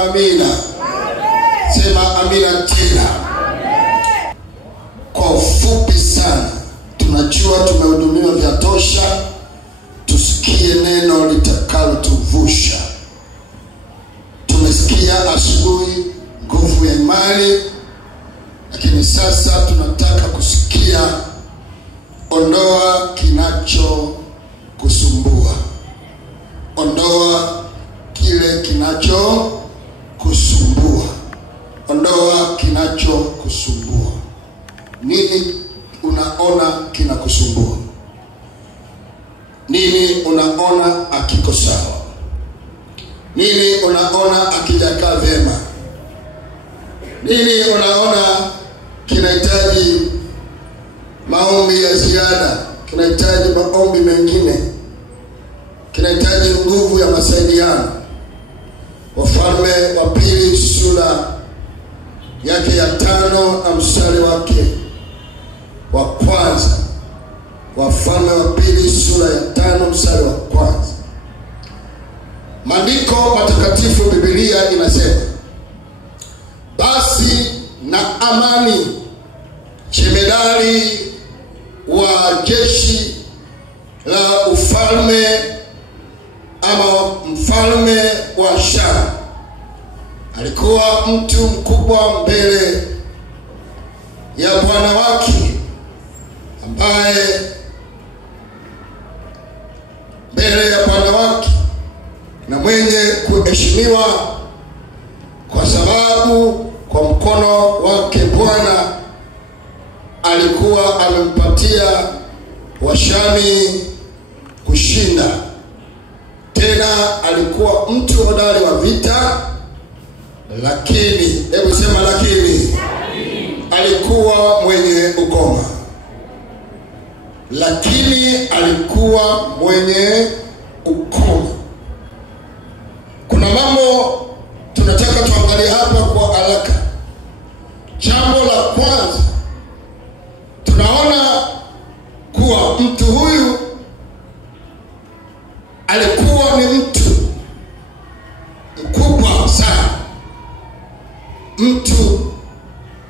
Sema amina. Sema amina tena. Kwa ufupi sana, tunajua tumehudumiwa vya tosha. Tusikie neno litakalo tuvusha. Tumesikia asubuhi nguvu ya imani, lakini sasa tunataka kusikia ondoa kinacho kusumbua. Ondoa kile kinacho kusumbua. Ondoa kinacho kusumbua. Nini unaona kinakusumbua? Nini unaona akiko sawa? Nini unaona akijakaa vyema? Nini unaona kinahitaji maombi ya ziada? Kinahitaji maombi mengine? Kinahitaji nguvu ya masaidiano? Wafalme wa pili sura yake ya 5 na mstari wake wa kwanza. Wafalme wa pili sura ya 5 mstari wa kwanza. Maandiko matakatifu, Biblia inasema, basi Naamani jemedari wa jeshi la ufalme ama mfalme wa Shamu alikuwa mtu mkubwa mbele ya bwana wake, ambaye mbele ya bwana wake na mwenye kuheshimiwa, kwa sababu kwa mkono wake Bwana alikuwa amempatia Washami kushinda. Tena alikuwa mtu hodari wa vita, lakini, hebu sema lakini, alikuwa mwenye ukoma. Lakini alikuwa mwenye ukoma. Kuna mambo tunataka tuangalie hapa kwa haraka. Jambo la kwanza, tunaona kuwa mtu huyu alikuwa ni mtu mkubwa sana, mtu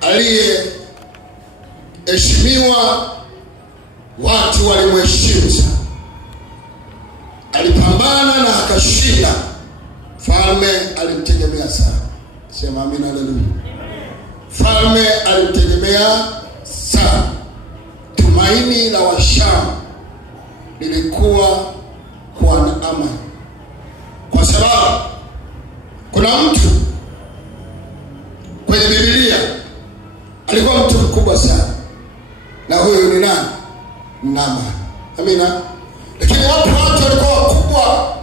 aliyeheshimiwa, watu walimheshimu sana. Alipambana na akashinda. Falme alimtegemea sana. Sema amina, haleluya. Falme alimtegemea sana. Tumaini la Washamu lilikuwa kwa Naamani, kwa sababu kuna mtu kwenye Biblia alikuwa mtu mkubwa sana, na huyo ni nani? Naamani. Amina. Lakini watu walikuwa wakubwa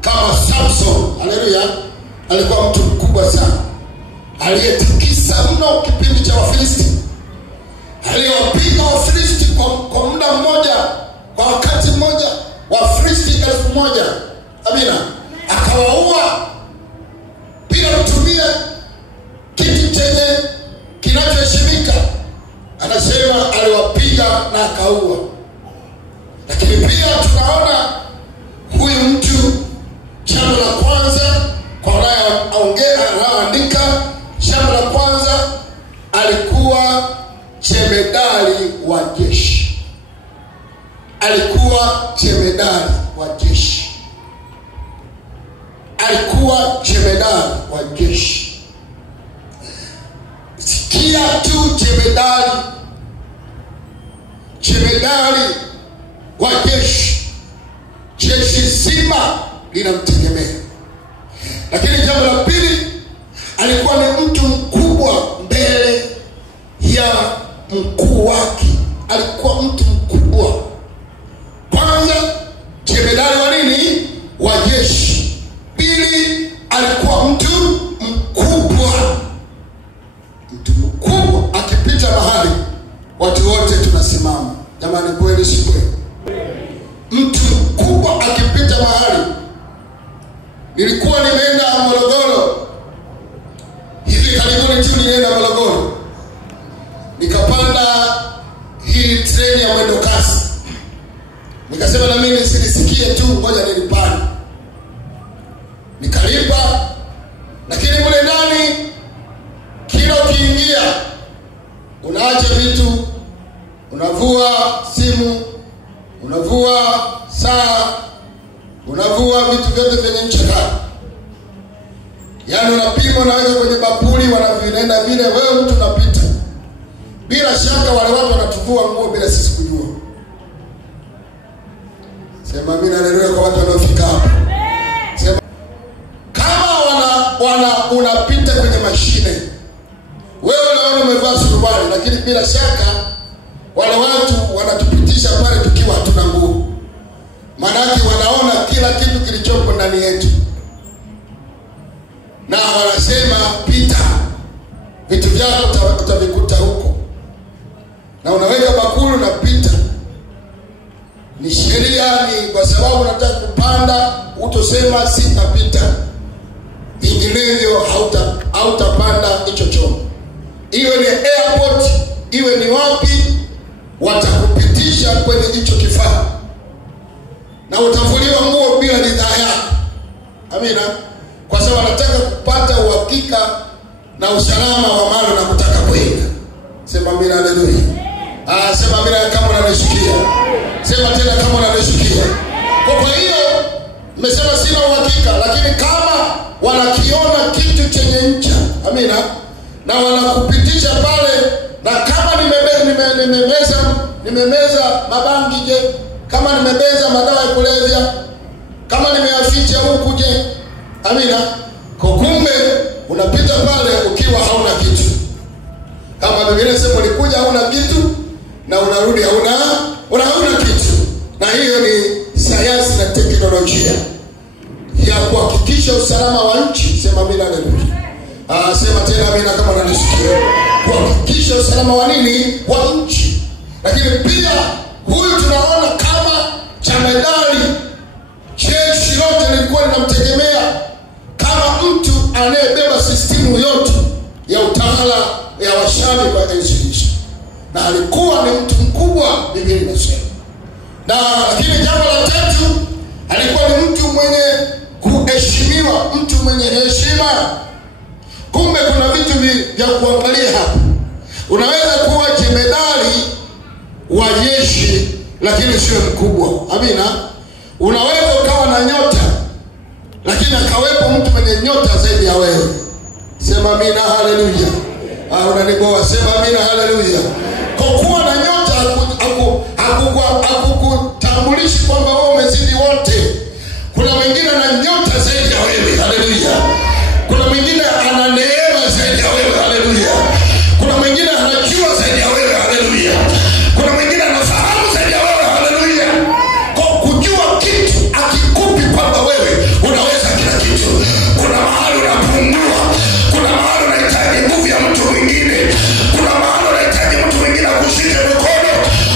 kama Samson. Haleluya. Alikuwa mtu mkubwa sana, aliyetikisa mno kipindi cha Wafilisti. Aliwapiga Wafilisti kwa muda mmoja, kwa wakati mmoja, Wafilisti 1000. Amina. Akawaua bila kutumia kitu chenye kinachoheshimika. Anasema aliwapiga na akaua. Lakini pia tunaona huyu mtu, jambo la kwanza kwa anaandika, jambo la kwanza, alikuwa jemedari wa jeshi. Alikuwa jemedari wa jeshi. Alikuwa jemedari wa jeshi. Sikia tu, jemedari. Jemedari wa jeshi. Jeshi zima linamtegemea. Lakini jambo la pili, alikuwa ni mtu mkubwa mbele ya mkuu wake. Alikuwa mtu mkubwa. Kwanza, jemedari wa nini? Wa jeshi. Pili, alikuwa mtu mkubwa. Mtu mkubwa akipita mahali watu wote tunasimama. Jamani, kweli si kweli? Mtu mkubwa akipita mahali. Nilikuwa nimeenda Morogoro hivi karibuni tu, nilienda Morogoro, nikapanda hii treni ya mwendo kasi. Nikasema na mimi silisikie tu, ngoja nilipanda. Nikalipa, lakini kwenye ncha kali. Yaani unapima, unaweka kwenye bakuli, wanavienda vile, wewe mtu unapita. Bila shaka wale watu wanatuvua nguo bila sisi kujua. Sema mimi haleluya kwa watu wanaofika hapa. Sema kama unapita kwenye mashine. Wewe unaona umevaa suruali, lakini bila shaka wale watu wanatupitisha pale tukiwa hatuna nguo. Maana wanaona kila kitu kilichopo ndani yetu. Na wanasema pita, vitu vyako utavikuta huko. Na unaweka bakuli na pita. Ni sheria, ni kwa sababu unataka kupanda, utosema sitapita. Vinginevyo hautapanda hicho chombo. Iwe ni airport, iwe ni wapi, watakupitisha kwenye hicho kifaa. Na utavuliwa nguo bila ridhaa yako. Amina. Kwa sababu wanataka kupata uhakika na usalama wa mali na kutaka kwenda. Sema amina, haleluya. Sema amina kama unanisikia. Sema tena kama unanisikia. Kwa hiyo nimesema sina uhakika, lakini kama wanakiona kitu chenye ncha, amina, na wanakupitisha pale, na kama nimemeza mabangi je, kama nimebeza madawa ya kulevya, kama nimeyaficha huku je, amina, kumbe unapita pale ukiwa hauna kitu. Kama Biblia inasema ulikuja hauna kitu na unarudi hauna kitu. Na hiyo ni sayansi na teknolojia ya kuhakikisha usalama wa nchi. Sema amina, haleluya. Sema tena amina kama unanisikia. Kuhakikisha usalama wa nini? Wa nchi. Lakini pia huyu tunaona kama jemedari, jeshi lote lilikuwa linamtegemea kama mtu anayebeba sistimu yote ya utawala ya Washami kwa enzi hizo. Na alikuwa ni mtu mkubwa, Biblia inasema. Na lakini jambo la tatu, alikuwa ni mtu mwenye kuheshimiwa, mtu mwenye heshima. Kumbe kuna vitu vya kuangalia hapa. Unaweza kuwa jemedari wa jeshi lakini sio mkubwa. Amina. Unaweza ukawa na nyota lakini akawepo mtu mwenye nyota zaidi ya wewe. Sema amina, haleluya. Unaniboa, sema amina, haleluya. Kwa kuwa na nyota hakukutambulishi kwamba wewe umezidi wote. Kuna mwingine ana nyota zaidi ya wewe, haleluya. Kuna mwingine ana neema zaidi ya wewe, haleluya. Kuna mwingine anajua zaidi ya wewe, haleluya. Kuna mwingine anafahamu zaidi ya wewe, haleluya. Kwa kujua kitu akikupi kwamba wewe unaweza kila kitu. Kuna mahali unapungua, kuna mahali unahitaji nguvu ya mtu mwingine, kuna mahali unahitaji mtu mwingine akushike mkono,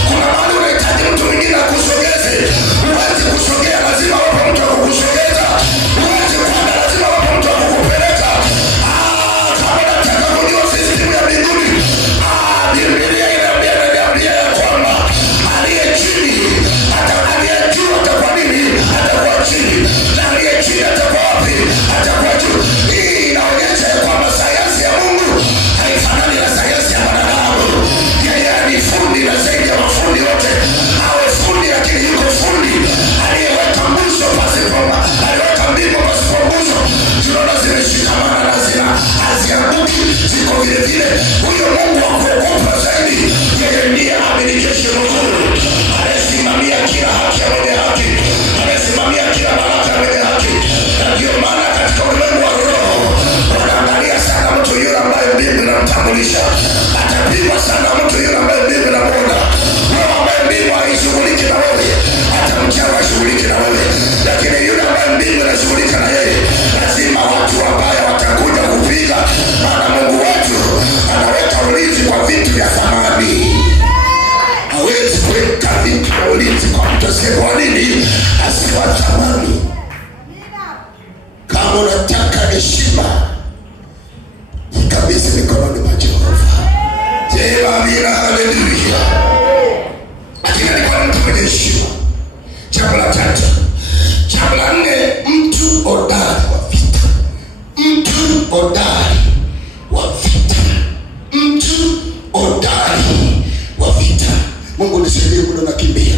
kuna mahali unahitaji mtu mwingine akusogeze. Huwezi kusogea, lazima wapo mtu akukusogeza. Huwezi kwenda, lazima wapo mtu akukupeleka. Kama nataka kujua system ya mbinguni, Biblia inaniambia ya kwamba aliye chini aliye juu atakuwa nini? Atakuwa chini. Na aliye chini atakuwa wapi? Atakuwa juu. Hii inaonyesha ya kwamba sayansi ya Mungu haifanani na sayansi ya wanadamu. Yeye ni fundi na zaidi ya mafundi wote. Awe fundi lakini yuko fundi aliyeweka nguzo pasipo, aliweka mbingu pasipo nguzo. Tunaona zimeshikamana na hazianguki, ziko vile vile. Huyo Mungu wa kuogopa zaidi, yeye ndiye amiri jeshi mkuu, anayesimamia kila haki ya mwenye haki, anayesimamia kila baraka ya mwenye haki. Na ndio maana katika ulimwengu wa roho wanaangalia sana mtu yule ambaye mbingu inamtambulisha. Atapigwa sana mtu yule ambaye mbingu inamwona. Wewe ambaye mbingu haishughuliki na wewe, hata mchawi hashughuliki na wewe, lakini yule ambaye mbingu inashughulika na yeye, lazima watu wabaya watakuja kupiga. Maana Mungu wetu anaweka ulinzi kwa vitu vya thamani. Hawezi kuweka vitu vya ulinzi kwa mtu asiyekuwa nini? Asiwa thamani. Kama unataka heshima, jikabidhi mikononi mwa Jehova. Sema amina, haleluya. Lakini alikuwa mtu mwenye heshima. Jambo la tatu. Jambo la nne, mtu hodari wa vita. Mtu hodari wa vita. Mtu hodari wa vita. Mungu nisaidie muda nakimbia.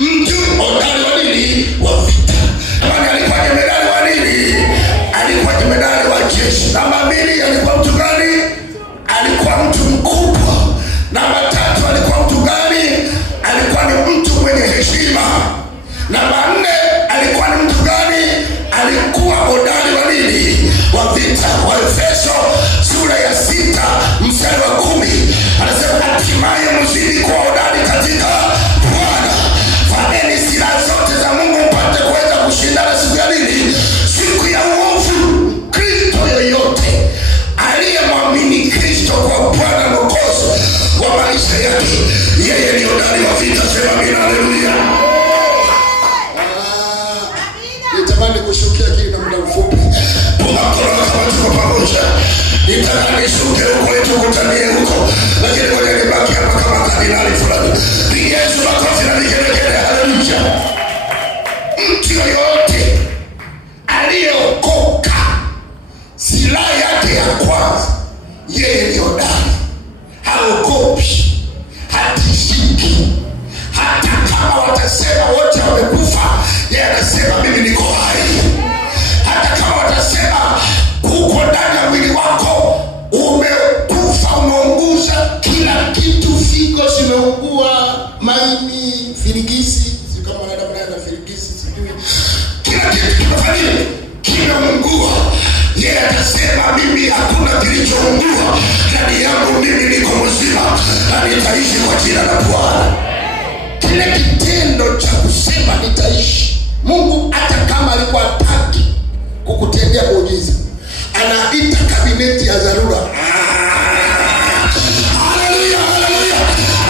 Mtu hodari wa nini? Wa vita. Kwani alikuwa jemedari wa nini? nitaka nishuke huko tukutanie huko, lakini ngoja nibaki hapa kama kardinali fulani. Piga Yesu makofi na vigelegele. Haleluya. Mtu yoyote aliyeokoka, silaha yake ya kwanza, yeye ni hodari, haogopi, hatishiki. Hata kama watasema wote wamekufa, yeye anasema mimi niko hai. Hata kama watasema uko ndani ya mwili wako umekufa, umeunguza kila kitu, figo zimeungua, maini, firigisi, si kama wanadamu na firigisi, sijui kila kitu kimefanya kimeungua, yeye atasema mimi hakuna kilichoungua, ndani yangu mimi niko mzima na nitaishi kwa jina la Bwana. Kile kitendo cha kusema nitaishi, Mungu hata kama alikuwa hataki kukutendea muujiza, anaita kabineti ya dharura. Haleluya, haleluya.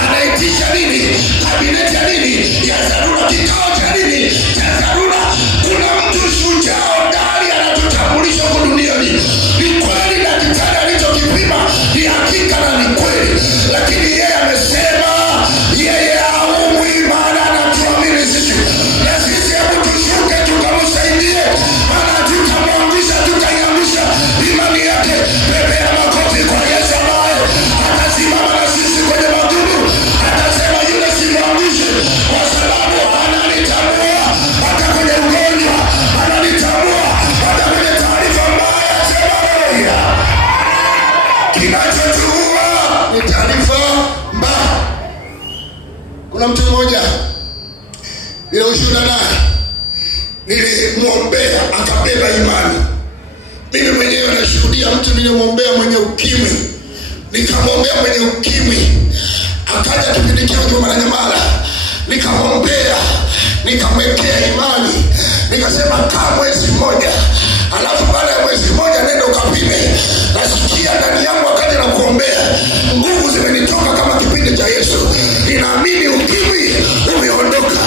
Anaitisha nini? Kabineti ya nini? Ya dharura. Kikao cha nini? Cha dharura. Kuna mtu shujaa ndani anatutambulisha kwa duniani. Ni kweli daktari alichokipima ni hakika na ni kweli, lakini yeye amesema yeye haumwi, maana anatuamini sisi. Na sisi hebu tushuke tukamsaidie, maana tutamwangusha, tutaiangusha imani yake. Pepea makofi kwa Yesu ambaye atasimama na sisi kwenye magumu. Atasema yule simwangushe, kwa sababu ananitambua hata kwenye ugonjwa, ananitambua hata kwenye taarifa mbaya. Sema haleluya. Kinachotuua ni taarifa mbaya. Kuna mtu mmoja bila ushuhuda naye, nilimwombea akabeba imani. Mimi mwenyewe nashuhudia mtu nilimwombea mwenye ukimwi, nikamwombea mwenye ukimwi, akaja kipindi cha Juma na Nyamala, nikamwombea, nikamwekea imani, nikasema kaa mwezi mmoja, alafu baada ya mwezi mmoja nenda ukapime. Nasikia ndani yangu wakati na kuombea nguvu zimenitoka kama kipindi cha Yesu. Ninaamini ukimwi umeondoka.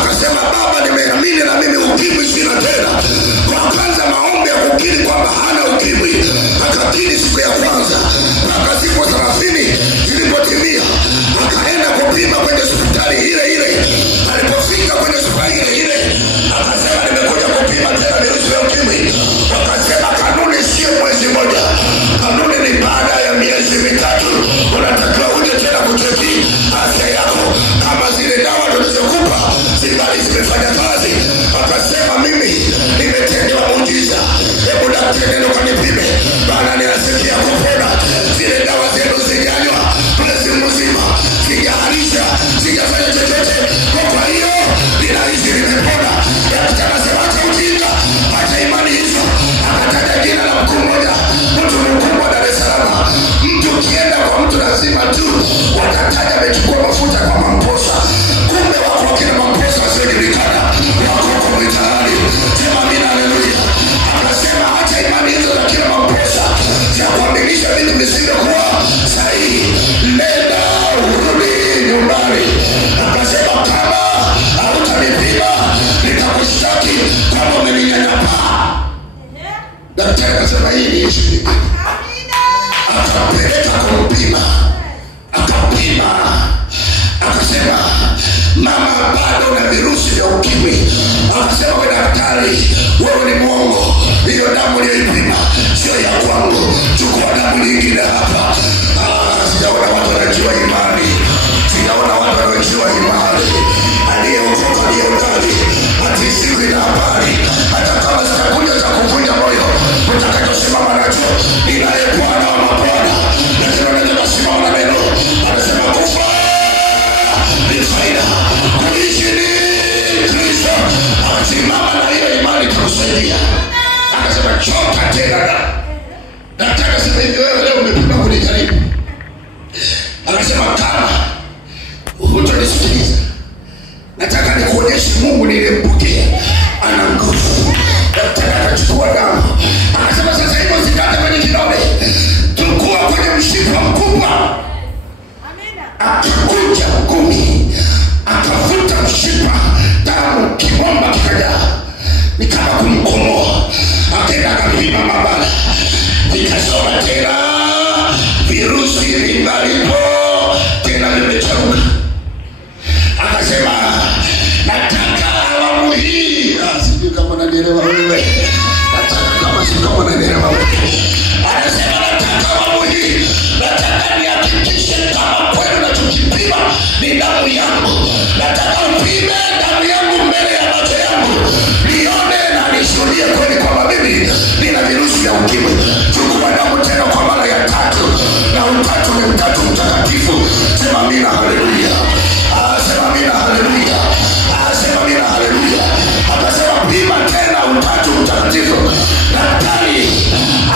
Akasema baba, nimeamini na mimi ukimwi sina tena. Kwa kwanza maombi ya kukiri kwamba hana ukimwi, akakiri siku ya kwanza. Mpaka siku 30 zilipotimia akaenda kupima kwenye hospitali ile ile. Alipofika kwenye hospitali ile ile akasema nimekuja kupima tena virusi vya ukimwi. Wakasema kanuni sio mwezi mmoja, kanuni ni baada ya miezi mitatu unatakiwa uje tena kucheki afya yako kama zile dawa tulizokupa zingali zimefanya kazi. Akasema mimi nimetendewa muujiza, hebu daktari neno kanipime, maana ninasikia kupona. Zile dawa zenu zinganywa mwezi mzima, sijaharisha, sijafanya chochote, kwa hiyo ninahisi nimepona. Daktari anasema acha ujinga, acha imani hizo. Akataja jina la mkuu mmoja, mtu mkubwa Dar es Salaam. Mtu kienda kwa mtu lazima tu watataja amechukua mafuta kwa Mamposa, kumbe wako kina Mamposa wasiojulikana wako kwa mitaani. Sema amina, haleluya. Akasema acha imani hizo za kina Mamposa za kuaminisha vitu visivyokuwa sahihi, nenda urudi nyumbani. Akasema kama hautanipima nitakushtaki kama umeninyanyapaa. Daktari akasema hii ni Yesu. Akapeleka kumpima, akapima, akasema mama bado na virusi vya ukimwi. Akasema wewe daktari, wewe ni mwongo, hiyo damu uliyoipima sio ya kwangu, chukua damu nyingine hapa. Sijaona watu wanajua imani, sijaona watu wanajua imani. Aliyeokoka aliyeondani hati siku ina habari, hata kama zitakuja za kuvunja moyo, utakachosimama nacho ninaye Bwana wa mabwana. Lakini unaweza kusimama na neno, anasema kufa ni faida, kuishi ni Kristo. Akasimama na hiyo imani kumsaidia. Akasema choka tena. Daktari akasema hivi, wewe leo umepima kunikaribu. Akasema kama hutanisikiliza, nataka nikuonyeshe Mungu niliyempokea ana nguvu. Daktari akachukua damu, akasema sasa hivi usikate kwenye kidole, tukua kwenye mshipa mkubwa. Amina. Akakunja ngumi, akavuta mshipa, damu kibomba kikajaa, ni kama kumkomoa. Akaenda akapima mabala, nikasoma tena virusi vingalipo tena vimecharuka. Akasema nataka awamu hii, sijui kama nanielewa wewe, nataka kama si kama nanielewa wewe. Anasema nataka awamu hii, nataka nihakikishe kama kweli unachokipima ni damu yangu. Nataka upime damu yangu mbele ya macho yangu, nione na nishuhudie kweli kwamba mimi nina virusi vya ukimwi. Chukua damu tena kwa mara ya 3, na utatu ni Utatu Mtakatifu. Sema amina, haleluya. Sema amina, haleluya. Sema amina, haleluya. Akasema pima tena Utatu Mtakatifu. Daktari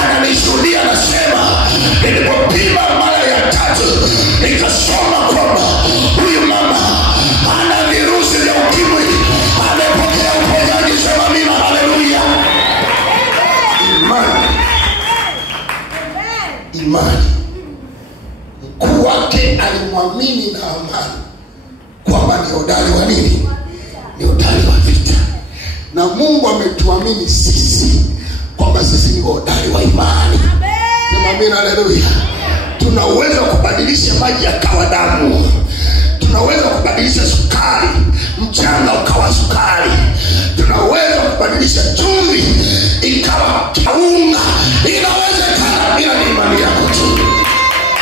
ananishuhudia, anasema nilipopima mara ya 3 nikasoma kwamba huyu mama ana virusi vya ukimwi, amepokea uponyaji. Sema amina, haleluya. Imani. Mkuu wake alimwamini na amani kwamba ni hodari wa nini? Ni hodari wa vita. Na Mungu ametuamini sisi kwamba sisi ni hodari wa imani. Sema amina, haleluya. Tunaweza kubadilisha maji yakawa damu. Tunaweza kubadilisha sukari, mchanga ukawa sukari. Tunaweza kubadilisha chumvi ikawa kaunga. Inawezekana, ila ni imani yako tu.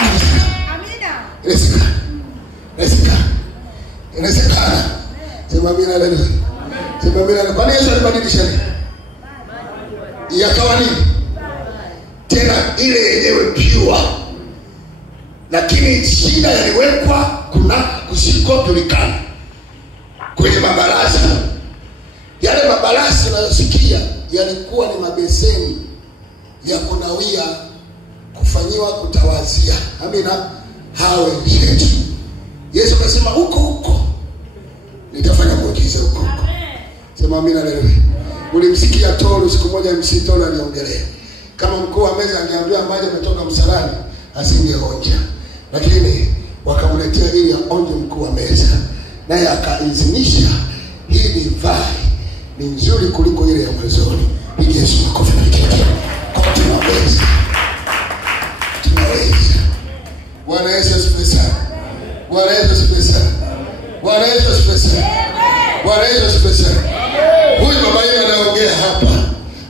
Amina. Inawezekana. Sema amina, haleluya. Sema amina. Kwani Yesu alibadilisha nini? Yakawa nini? Tena ile yenyewe pure. Lakini shida yaliwekwa kuna kusikojulikana kwenye mabarasa. Yale mabarasa unayosikia yalikuwa ni mabeseni ya kunawia, kufanyiwa kutawazia. Amina. Hawe shetu. Yesu akasema huko nitafanya muujiza huko. Sema amina, haleluya. Ulimsikia Tolo siku moja, MC Tolo aliongelea kama mkuu wa meza angeambiwa maji yametoka msalani asingeonja, lakini wakamletea ili aonje mkuu wa meza, naye akaizinisha hii divai ni nzuri kuliko ile ya mwanzoni. Piga Yesu makofi na kiki. Kwa tunaweza. Bwana Yesu asifiwe sana. Bwana Yesu asifiwe sana. Bwana Yesu asifiwe sana. Bwana Yesu asifiwe sana. Huyu baba yeye anaongea hapa.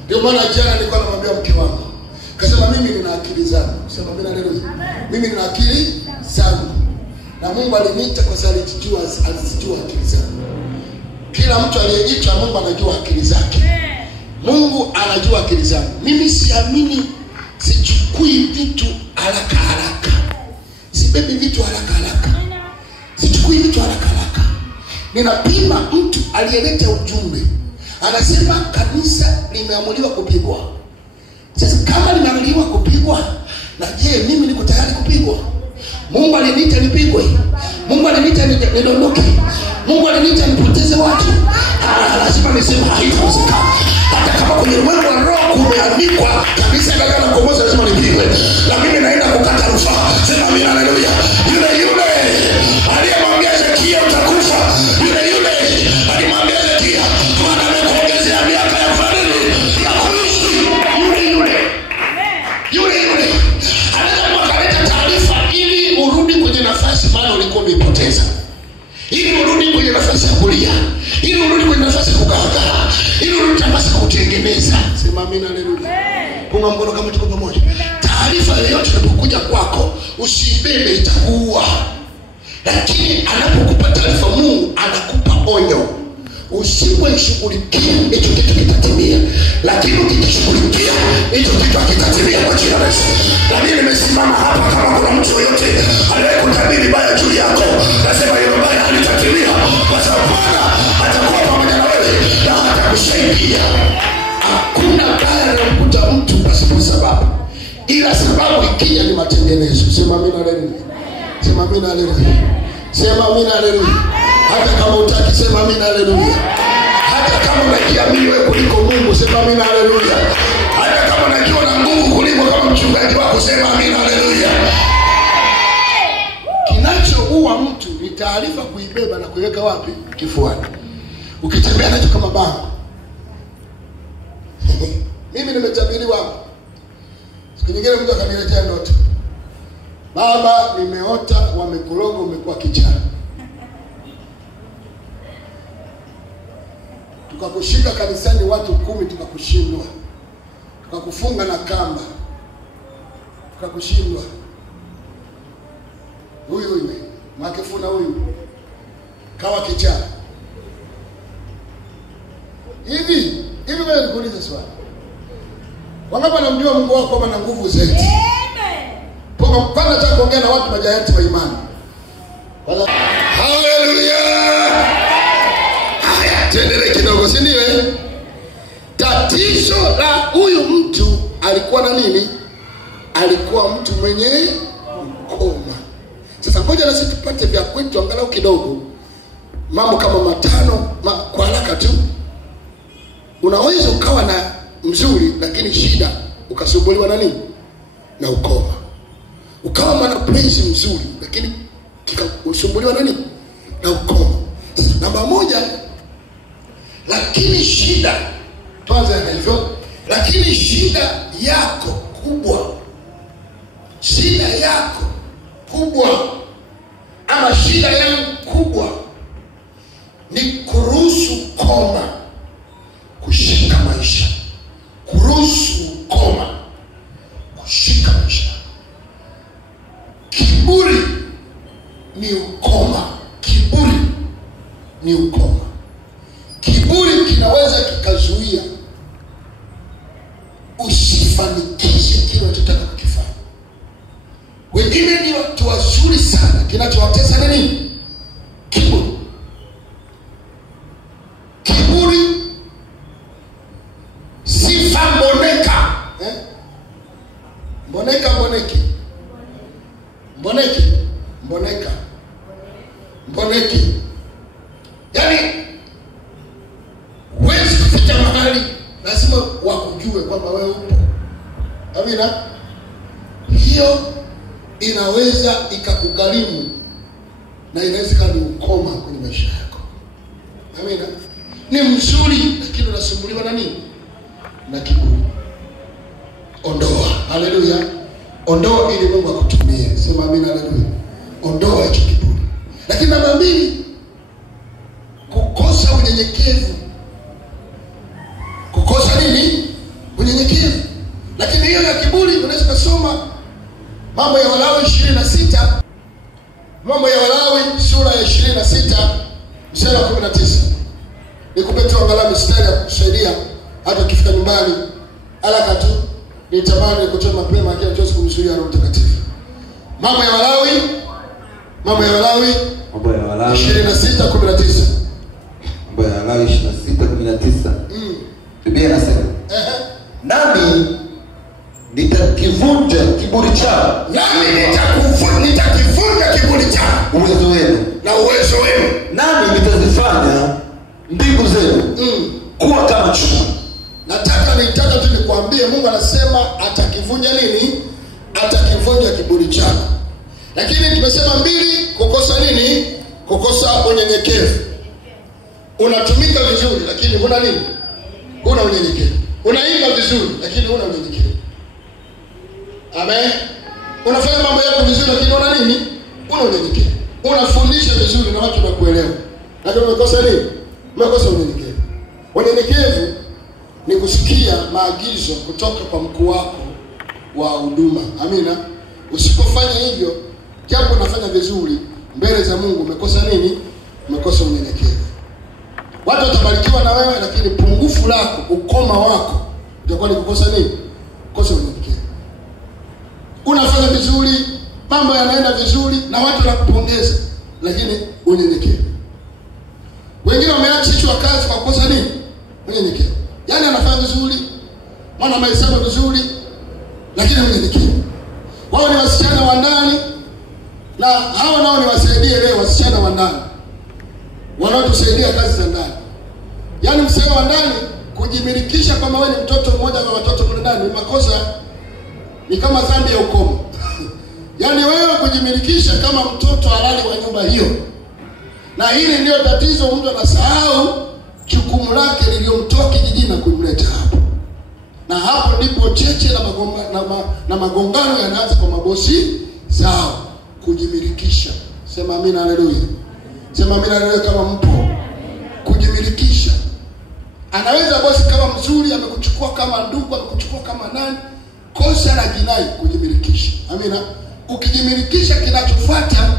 Ndio maana jana nilikuwa namwambia mke wangu, kasema mimi nina akili zangu. Sema mimi haleluya. Mimi nina akili zangu. Na Mungu aliniita kwa sababu alizijua akili zangu. Kila mtu aliyeitwa Mungu anajua akili zake. Mungu anajua akili zangu. Mimi siamini, sichukui vitu haraka. Sibebi vitu haraka. Sichukui vitu haraka. Ninapima mtu aliyeleta ujumbe. Anasema kanisa limeamuliwa kupigwa. Sasa kama limeamuliwa kupigwa, na je, mimi niko tayari kupigwa? Mungu aliniita nipigwe. Mungu aliniita nidondoke. Mungu aliniita nipoteze watu. Lazima niseme haitawezekana. Hata kama kwenye ulimwengu wa roho kumeandikwa kanisa la kukomboza lazima lipigwe, na mimi naenda kukata rufaa. Sema amina, haleluya. Yule aliyemwambia Hezekia utakufa, yule alimwambia Hezekia Bwana amekuongezea miaka ya fadhili ya kuishi, yule anaweza kukaleta taarifa ili urudi kwenye nafasi ambayo ulikuwa umepoteza, ili urudi kwenye nafasi ya kulia, ili urudi kwenye nafasi ya kugaragara, ili urudi nafasi ya kutengeneza. Sema amina, haleluya. Punga mkono kama tuko pamoja. Taarifa yoyote inapokuja kwako usibebe, itakuua. Lakini anapokupa taarifa Mungu anakupa onyo. Usipoishughulikia hicho kitu kitatimia. Lakini ukishughulikia hicho kitu kitatimia kwa jina la Yesu. Na mimi nimesimama hapa kama kuna mtu yote anayekutabiri baya juu yako, nasema hilo baya halitatimia kwa sababu Bwana atakuwa pamoja na wewe na atakusaidia. Hakuna baya linamkuta mtu pasipo sababu, ila sababu ikija ni matengenezo. Sema amina, haleluya. Sema amina, haleluya. Sema amina, haleluya. Hata kama utaki, sema amina, haleluya. Hata kama unajiamini wewe kuliko Mungu, sema amina, haleluya. Hata kama unajiona na nguvu kuliko kama mchungaji wako, sema amina, haleluya. Kinachoua mtu ni taarifa kuibeba na kuiweka wapi? Kifuani. Ukitembea nacho kama bango. Mimi nimetabiriwa. Siku nyingine mwingine mtu akaniletea ndoto. Baba, nimeota wamekuroga umekuwa kichaa. Tukakushika kanisani watu 10 tukakushindwa. Tukakufunga na kamba. Tukakushindwa. Huyu Makefuna huyu kawa kichaa. Hivi wewe nikuulize swali. Wangapi wanamjua Mungu wako kama na nguvu zaidi? Amen. Pana hata kuongea na watu majayanti wa imani. Haleluya. Haya, tuendelee kidogo, si ndio? Tatizo la huyu mtu alikuwa na nini? Alikuwa mtu mwenye ukoma. Sasa ngoja na sisi tupate vya kwetu angalau kidogo. Mambo kama 5 kwa haraka tu. Unaweza ukawa na mzuri lakini shida ukasumbuliwa na nini? Na ukoma. Ukawa mwana praise mzuri lakini ukasumbuliwa na nini? Na ukoma. Sasa namba 1, lakini shida tuanze na hivyo, lakini shida yako kubwa. Shida yako kubwa ama shida yangu kubwa ni kuruhusu koma kushika maisha. Kuruhusu koma kushika maisha. Kiburi ni ukoma. Kiburi ni ukoma. Kiburi kinaweza kikazuia usifanikishe kile unachotaka kukifanya. Wengine ni watu wazuri sana, kinachowatesa ni nini? Kiburi. Kiburi sifa mboneka. Mboneki. Yaani huwezi kufika mahali, lazima wakujue kwamba wewe upo. Amina. Hiyo inaweza ikakugharimu na inaweza kani ukoma kwenye maisha yako. Amina. Ni mzuri lakini unasumbuliwa na nini? Na kiburi. Ondoa. Haleluya. Ondoa ili Mungu akutumie. Sema amina, haleluya. Ondoa hicho kiburi. Lakini namba 2, kukosa unyenyekevu. Kukosa nini? Unyenyekevu. Lakini hiyo ya kiburi unaweza kusoma Mambo ya Walawi 26. Mambo ya Walawi sura ya 26 mstari wa 19. Nikupe tu angalau mstari ya kusaidia hata ukifika nyumbani haraka tu. Nitamani kutoa mapema ili tuweze kumshuhudia Roho Mtakatifu. Mambo ya Walawi 26:19. Mambo ya Walawi 26:19. Biblia inasema, nami nitakivunja kiburi chao. Nitakivunja kiburi chao. Uwezo wenu. Nami nitazifanya mbingu zenu kuwa kama chuma. Nataka tu nikwambie, Mungu anasema atakivunja nini? Atakivunja kiburi chako. Lakini tumesema 2, kukosa nini? Kukosa unyenyekevu. Unatumika vizuri lakini huna nini? Huna unyenyekevu. Unaimba vizuri lakini huna unyenyekevu. Amen. Unafanya mambo yako vizuri lakini huna nini? Huna unyenyekevu. Unafundisha vizuri na watu wanakuelewa, lakini umekosa nini? Umekosa unyenyekevu. Unyenyekevu ni kusikia maagizo kutoka kwa mkuu wako wa huduma. Amina. Usipofanya hivyo, japo unafanya vizuri mbele za Mungu, umekosa nini? Umekosa unyenyekevu. Watu watabarikiwa na wewe, lakini pungufu lako, ukoma wako utakuwa ni kukosa nini? Kukosa unyenyekevu. Unafanya vizuri, mambo yanaenda vizuri na watu wanakupongeza, lakini unyenyekevu. Wengine wameachishwa kazi kwa kukosa nini? Unyenyekevu. Yaani anafanya vizuri, mwana mahesabu vizuri, lakini unyenyekevu. Wao ni wasichana wa ndani, na hao nao ni wasaidie leo wasichana wa ndani wanaotusaidia kazi za ndani. Yaani msee wa ndani kujimilikisha kama wewe ni mtoto mmoja wa watoto wa ndani ni makosa, ni kama dhambi ya ukomo. Yaani wewe kujimilikisha kama mtoto halali wa nyumba hiyo. Na hili ndio tatizo, mtu anasahau jukumu lake lililomtoa kijijini na kumleta hapo. Na hapo ndipo cheche na magongano yanaanza kwa mabosi zao. Kujimilikisha. Sema amina, haleluya. Sema amina, haleluya kama mpo. Kujimilikisha. Anaweza bosi kama mzuri, amekuchukua kama ndugu, amekuchukua kama nani, kosa la jinai. Kujimilikisha. Amina. Ukijimilikisha, kinachofuata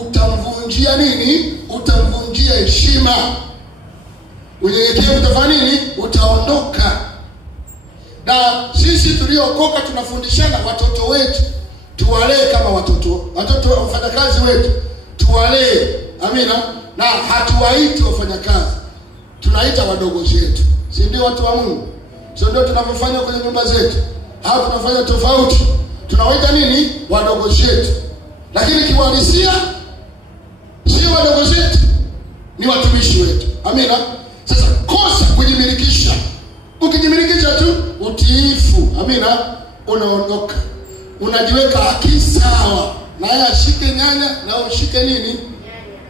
utamvunjia nini? Utamvunjia heshima. Unyenyekevu utafanya nini? Utaondoka. Na sisi tuliokoka tunafundishana watoto wetu tuwalee kama watoto wafanyakazi wetu tuwalee. Amina. Na hatuwaiti wafanyakazi, tunaita wadogo zetu. Si ndio watu wa Mungu? Sio ndio tunavyofanya kwenye nyumba zetu? Au tunafanya tofauti? Tunawaita nini? Wadogo zetu. Lakini kiuhalisia sio wadogo zetu, ni watumishi wetu. Amina. Sasa kosa kujimilikisha. Ukijimilikisha tu utiifu, amina, unaondoka. Unajiweka haki sawa. Na yeye ashike nyanya na ushike nini?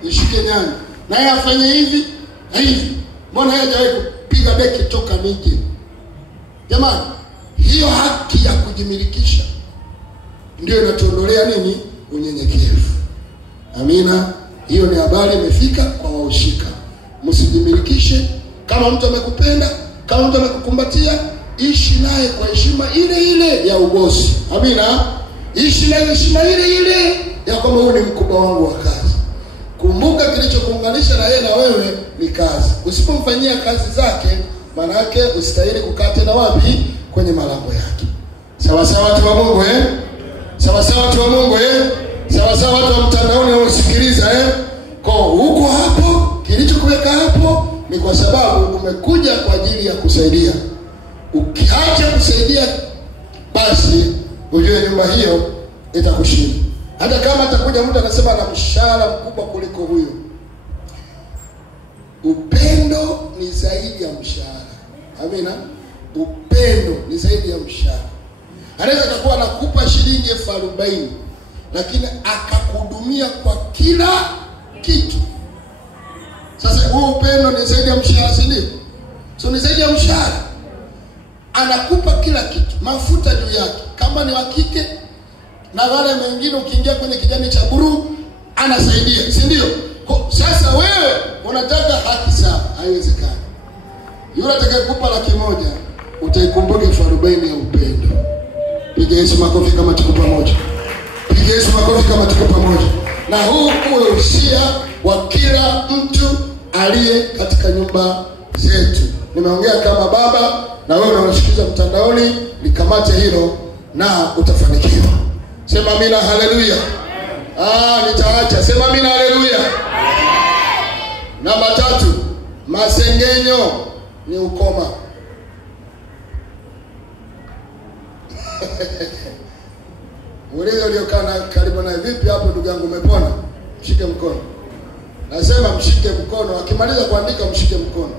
Ushike nyanya. Na yeye afanye hivi na hivi. Mbona yeye hajawahi kupiga deki toka nije? Jamani, hiyo haki ya kujimilikisha ndio inatuondolea nini? Unyenyekevu. Amina. Hiyo ni habari imefika kwa wahusika. Msijimilikishe. Kama mtu amekupenda, kama mtu amekukumbatia, ishi naye kwa heshima ile ile ya ubosi. Amina. Ishi naye heshima ile ile ya kwamba huyu ni mkubwa wangu wa kazi. Kumbuka kilichokuunganisha na yeye na wewe ni kazi. Usipomfanyia kazi zake, maana yake usitahili kukaa tena wapi? Kwenye malango yake. Sawa sawa watu wa Mungu Sawa sawa watu wa Mungu Sawa sawa watu wa mtandaoni wanaosikiliza Kwa huko hapo, kilichokuweka hapo ni kwa sababu umekuja kwa ajili ya kusaidia. Ukiacha kusaidia, basi ujue nyumba hiyo itakushinda. Hata kama atakuja mtu anasema ana mshahara mkubwa kuliko huyo, upendo ni zaidi ya mshahara. Amina. Upendo ni zaidi ya mshahara. Anaweza kuwa anakupa shilingi 40,000 lakini akakuhudumia kwa kila kitu. Sasa huo upendo ni zaidi ya mshahara, si ndio? So ni zaidi ya mshahara. Anakupa kila kitu, mafuta juu yake. Kama ni wa kike na wale wengine, ukiingia kwenye kijani cha buru anasaidia, si ndio? Sasa wewe unataka haki sawa, haiwezekani. Yule atakayekupa 100,000 utaikumbuka 40,000 ya upendo. Piga Yesu makofi kama tuko pamoja. Piga Yesu makofi kama tuko pamoja. Na huu uwe usia wa kila mtu aliye katika nyumba zetu. Nimeongea kama baba, na wewe unasikiza mtandaoni, likamate hilo na utafanikiwa. Sema amina, haleluya. Nitaacha. Sema amina, haleluya. Namba 3, masengenyo ni ukoma. Ule uliokana karibu na vipi hapo ndugu yangu, umepona? Mshike mkono. Nasema mshike mkono. Akimaliza kuandika mshike mkono.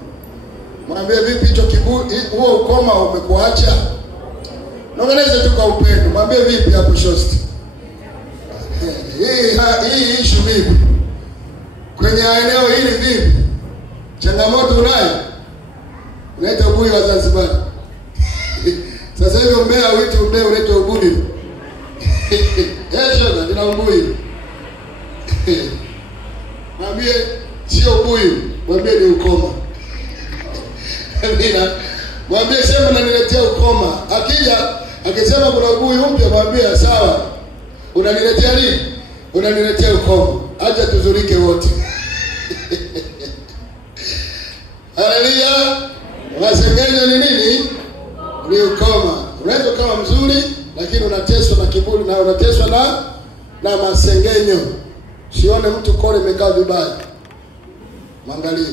Mwambie vipi hicho kiburi, huo ukoma umekuacha? Nongeleze tu kwa upendo. Mwambie vipi hapo shosti. Hii issue vipi? Kwenye eneo hili vipi? Changamoto unayo? Unaita ubui wa Zanzibar. Sasa hivi umbea wito umbea unaitwa ubuni. Shoga nina ubui. Mwambie sio ubui, mwambie ni ukoma. Amina. Mwambie sema naniletea ukoma. Akisema kuna ubui mpya, mwambie sawa. Unaniletea nini? Unaniletea ukoma. Acha tuzurike wote. Haleluya. Masengenyo ni nini? Ni ukoma. Unaweza kama mzuri lakini unateswa na kiburi na unateswa na masengenyo. Sione mtu kole imekaa vibaya. Mwangalie.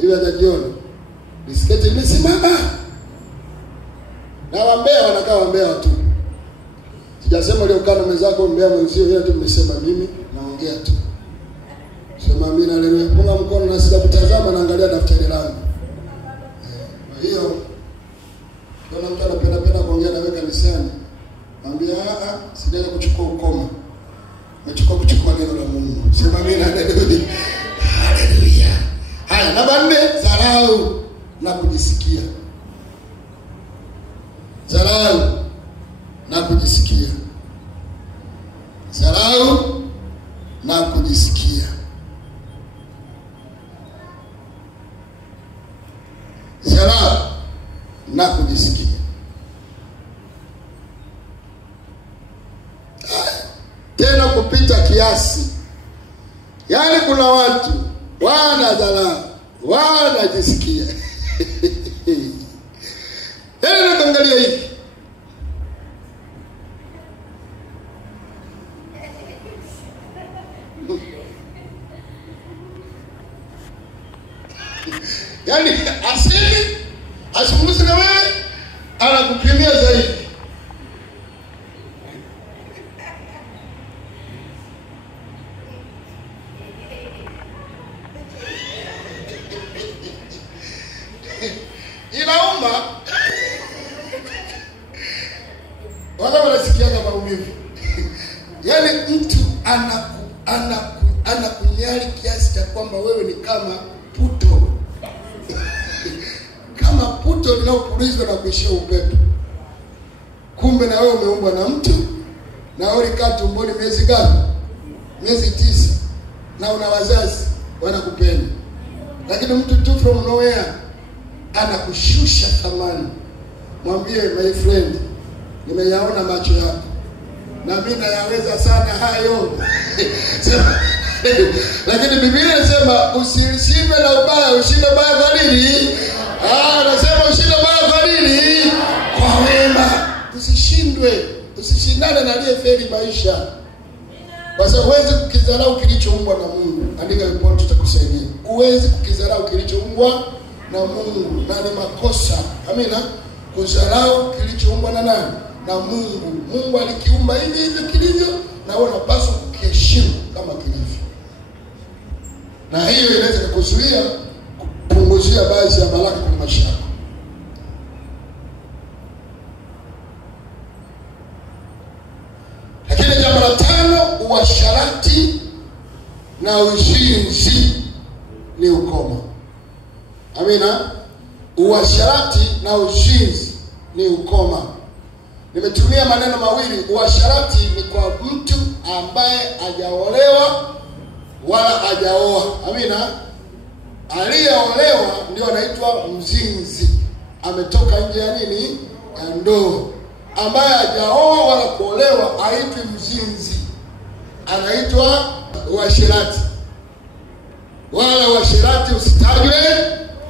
Hivi hajajiona. Bisiketi imesimama. Na wambea wanakaa wambea watu. Sijasema leo kana mwenzako mbea mwenzio, ila tu nimesema mimi naongea tu. Sema amina, haleluya. Punga mkono na sija kutazama, naangalia daftari langu. Kwa hiyo kuna mtu anapenda kuongea nawe kanisani. Mwambie sijaje kuchukua ukoma. Kuchukua neno la Mungu. Sema amina, haleluya. Haleluya. Haya, namba 4, dharau na kujisikia. na kujisikia. Dharau na kujisikia. Tena kupita kiasi. Yaani kuna watu wanadharau, wanajisikia. Tena tuangalia hivi. Yaani asili asimulize na wewe, anakupimia zaidi. Inauma. Wala wanasikiaga maumivu. Yaani mtu anakunyali kiasi cha kwamba wewe ni kama puto. Kama puto linaopulizwa na kuishia upepo. Kumbe na wewe umeumbwa na mtu, na wewe ulikaa tumboni miezi ngapi? Miezi 9. Na una wazazi wanakupenda. Lakini mtu tu from nowhere anakushusha thamani. Mwambie, my friend, nimeyaona macho yako na mimi nayaweza sana hayo. Lakini Biblia inasema usishinde na ubaya, ushinde baya kwa nini? Anasema ushinde baya kwa nini? Kwa wema. Usishindwe, usishindane na aliyefeli maisha. Kwa sababu huwezi kukidharau kilichoumbwa na Mungu. Andika report, tutakusaidia. Huwezi kukidharau kilichoumbwa na Mungu, na ni makosa. Amina. Kudharau kilichoumbwa na nani? Na Mungu. Mungu alikiumba hivi hivi kilivyo, na wewe unapaswa kukiheshimu kama kilivyo. Na hiyo inaweza kukuzuia kupunguzia baadhi ya baraka kwenye maisha yako. Lakini jambo la 5, uasherati na uzinzi ni ukoma. Amina. Uasherati na uzinzi ni ukoma. Nimetumia maneno mawili. Uasherati ni kwa mtu ambaye hajaolewa wala hajaoa. Amina. Aliyeolewa ndio anaitwa mzinzi. Ametoka nje ya nini? Ya ndoa. Ambaye hajaoa wala kuolewa haitwi mzinzi, anaitwa uasherati. Wala uasherati usitajwe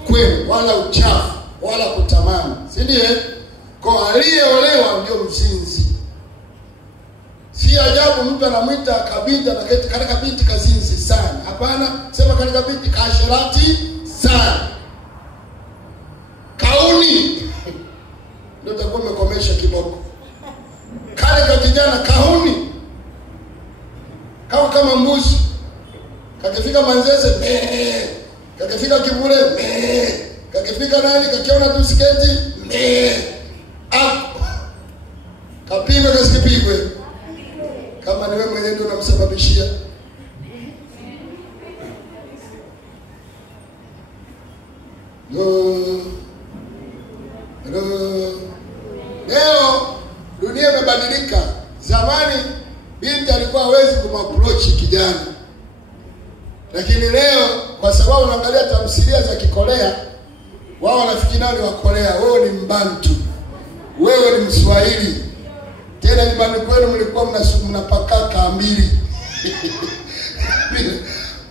kwenu, wala uchafu, wala kutamani. Si ndiye? Kwa aliyeolewa ndio mzinzi. Si ajabu mtu anamuita kabinti, katika binti kazinzi sana. Hapana, sema katika binti kaasherati sana. Kauni ndio utakuwa umekomesha kiboko. Kale kwa kijana kauni. Kama mbuzi. Kakifika Manzese, kakifika Kibule, kakifika nani, kakiona tu sketi, kapigwe kasikipigwe. Kama ni wewe mwenyewe ndio unamsababishia. Leo dunia imebadilika. Zamani binti alikuwa hawezi kumapproach kijana. Lakini leo kwa sababu unaangalia tamthilia za Kikorea, wao wanafikiri nani wa Korea, wewe ni Mbantu. Wewe ni Mswahili. Tena nyumbani kwenu mlikuwa mnapaka kambili.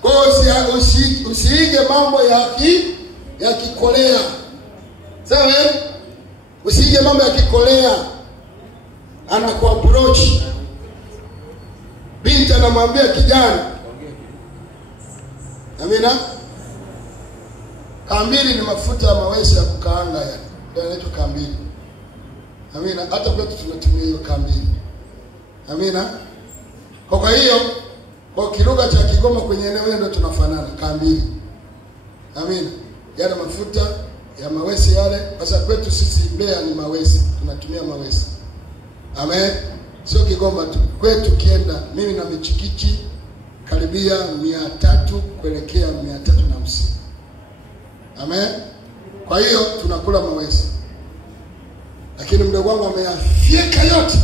Kwa hiyo usiige mambo ya Kikorea. Sawa? Usiige mambo ya Kikorea. Anakuapproach. Binti anamwambia kijana. Amina. Kambili ni mafuta ya mawese ya kukaanga ya. Ndio inaitwa kambili. Amina. Hata kwetu tunatumia hiyo kambili. Amina. Kwa hiyo kwa kilugha cha Kigoma kwenye eneo hilo ndio tunafanana kambili. Amina. Yale mafuta ya mawese yale, sasa kwetu sisi Mbeya ni mawese, tunatumia mawese. Amen. Sio Kigoma tu. Kwetu kienda mimi na michikichi karibia 300 kuelekea 350. Amen. Kwa hiyo tunakula mawese. Lakini mdogo wangu ameyafyeka yote.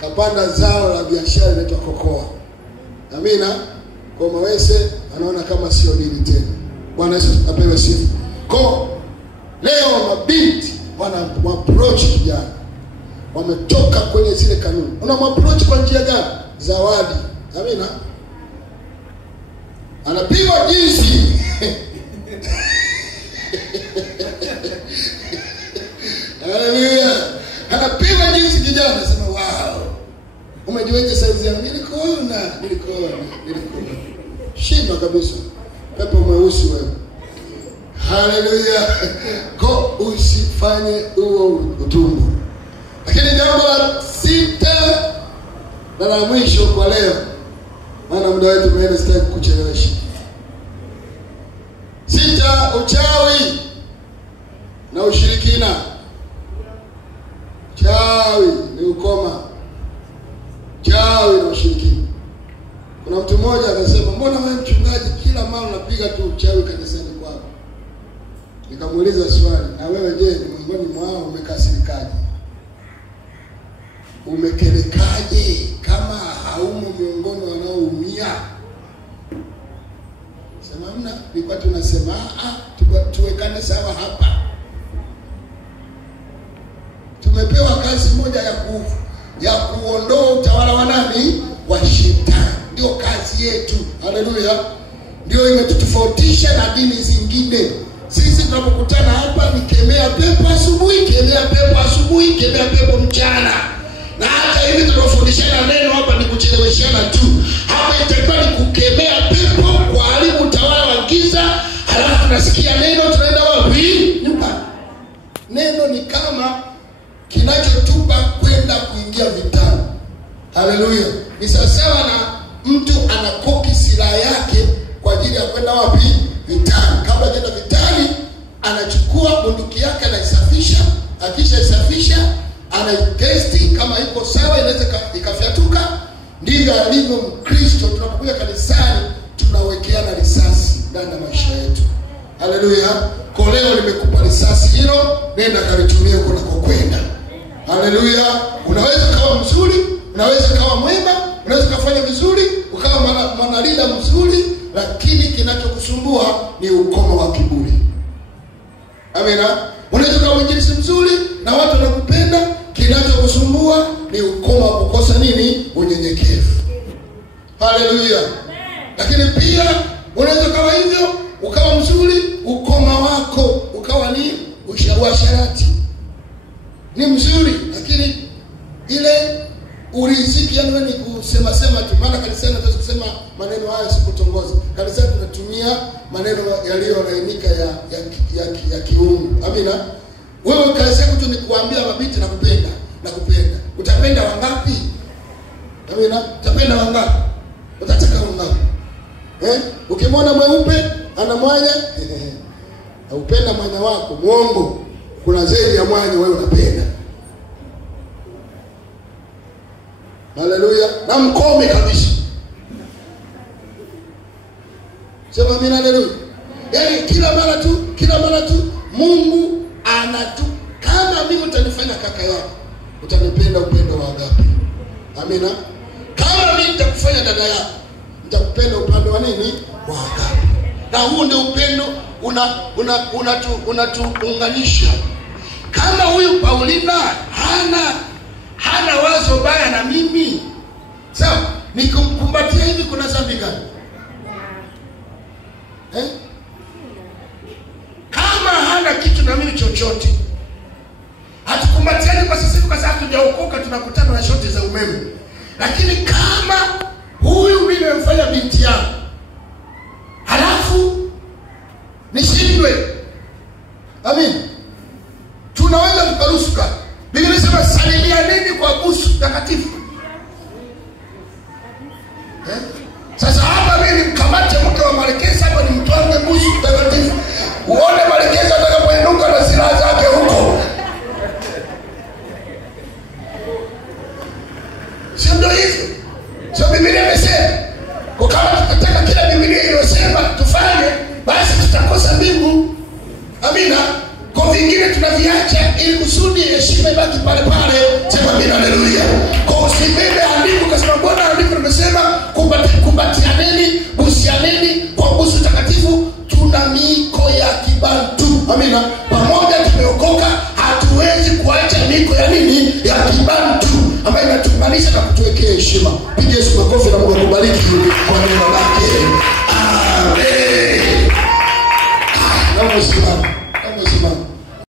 Kapanda zao la biashara inaitwa kokoa. Amina. Kwa Mawese anaona kama sio dini tena. Bwana Yesu apewe sifa. Kwa leo mabinti wana approach kijana, wametoka kwenye zile kanuni. Una approach kwa njia gani? Zawadi. Amina. Anapigwa jinsi haleluya. Anapigwa jinsi kijana, anasema wow, umejiweka size yangu. Nilikuona. Shima kabisa. Pepo mweusi wewe. Haleluya. Kwa usifanye huo utumbo. Lakini jambo la 6 na la mwisho kwa leo, maana muda wetu umeenda, sitaki kuchelewesha. 6, uchawi na ushirikina. Chawi ni ukoma. Chawi na ushirikina. Kuna mtu mmoja akasema, mbona wewe mchungaji kila mara unapiga tu uchawi kanisani kwako? Nikamuuliza swali, na wewe je, ni miongoni mwao? Umekasirikaje? Umekelekaje kama haumo miongoni wanaoumia? Sema mna, nilikuwa tunasema tuwekane sawa hapa. Tumepewa kazi moja ya kuondoa utawala wa nani? Wa shetani. Ndio kazi yetu. Haleluya. Ndio imetutofautisha na dini zingine. Sisi tunapokutana hapa ni kemea pepo asubuhi, kemea pepo mchana. Na hata hivi tunafundishana neno hapa ni kucheleweshana tu. Hapa itakuwa ni kukemea pepo, kuharibu utawala wa giza, halafu tunasikia neno, tunaenda wapi? Nyumbani. Neno ni kama kinachotupa kwenda kuingia vitani. Haleluya. Ni sawasawa na mtu anakoki silaha yake kwa ajili ya kwenda wapi? Vitani. Kabla kwenda vitani, anachukua bunduki yake, anaisafisha. Akishaisafisha, anaitesti kama iko sawa, inaweza ikafyatuka. Ndivyo alivyo Mkristo. Tunapokuja kanisani, tunawekeana risasi ndani ya maisha yetu. Haleluya. Kwa leo nimekupa risasi hilo, nenda kalitumie kuna kwenda. Haleluya. Unaweza kawa mzuri, unaweza kawa mwema, unaweza kufanya vizuri, ukawa mwanalida mzuri, lakini kinachokusumbua ni ukoma wa kiburi. Amina. Unaweza kuwa mwinjilisti mzuri na watu wanakupenda, kinachokusumbua ni ukoma wa kukosa nini? Unyenyekevu. Haleluya. Lakini pia unaweza kuwa hivyo, ukawa mzuri, ukoma wako ukawa ni uasherati. Ni mzuri, lakini ile uriziki yani ni kusema tu. Maana kanisani tunaweza kusema maneno haya sikutongoza. Kanisani tunatumia maneno yaliyolainika ya kiungu. Amina. Wewe kazi yako tu ni kuambia mabinti nakupenda. Utapenda wangapi? Amina. Utapenda wangapi? Utataka wangapi? Ukimwona mweupe ana mwanya, upenda mwanya wako. Muongo. Kuna zaidi ya mwanya wewe unapenda. Haleluya. Na mkome kabisa. Sema amina. Haleluya. Yaani kila mara tu Mungu anatu, kama mimi utanifanya kaka yako, utanipenda upendo wa agape. Amina. Kama mimi nitakufanya dada yako, nitakupenda upendo wa nini? Wa agape. Na huu ndio upendo unatuunganisha. Kama huyu Paulina hana wazo baya na mimi, sawa, nikumkumbatia hivi, kuna dhambi gani? Kama hana kitu na mimi chochote, hatukumbatiani kwa sisi kwa sababu tujaokoka, tunakutana na shoti za umeme. Lakini kama huyu mimi nimemfanya binti yangu, halafu nishindwe, amin, tunaweza tukarusuka. Biblia inasema salimianeni kwa busu takatifu. Sasa hapa mimi nimkamate mke wa Malekeza hapa, nimtoe busu takatifu. Uone Malekeza atakapoinuka na silaha zake huko. Sio ndio hivyo? Sio Biblia imesema? Kwa kama tutataka kila Biblia iliyosema tufanye, basi tutakosa mbingu. Amina. Kwa vingine tunaviacha ili kusudi heshima ibaki pale pale. Sema amina. Haleluya. Kwa usibebe andiko kasema Bwana andiko limesema kumbatia Amina. Pamoja tumeokoka, hatuwezi kuacha miko ya nini? Ya kibantu ambayo inatumanisha na kutuwekea heshima.